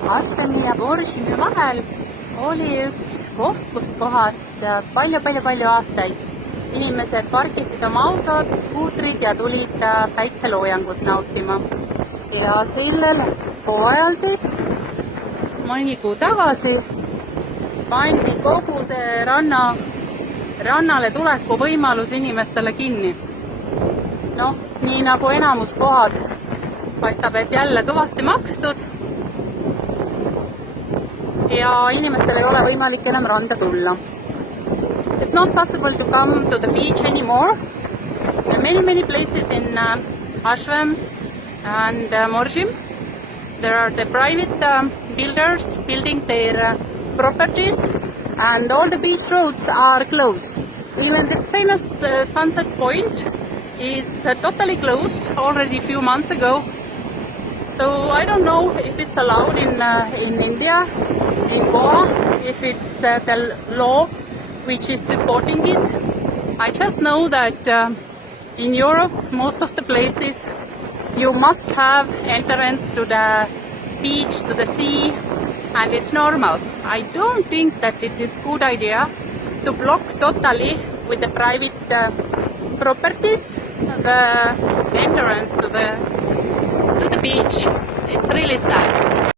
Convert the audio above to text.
Aštami ja Boržimi vahel oli üks koht, kust kohast palju aastaid inimesed parkisid oma autod, skuutrid ja tulid päikseloojangut nautima. Ja sellel hooajal siis mõni kuu tagasi pandi kogu see rannale tuleku võimalus inimestele kinni. Noh, nii nagu enamus kohad paistab, et jälle kõvasti makstud ja inimestel ei ole võimalik enam randa tulla. It's not possible to come to the beach anymore. There are many places in Ashram and Morzim. There are the private builders building their properties and all the beach roads are closed. Even this famous Sunset Point is totally closed already a few months ago. So I don't know if it's allowed in India, in Goa, if it's the law which is supporting it. I just know that in Europe, most of the places, you must have entrance to the beach, to the sea, and it's normal. I don't think that it is a good idea to block totally with the private properties the entrance to the beach. It's really sad.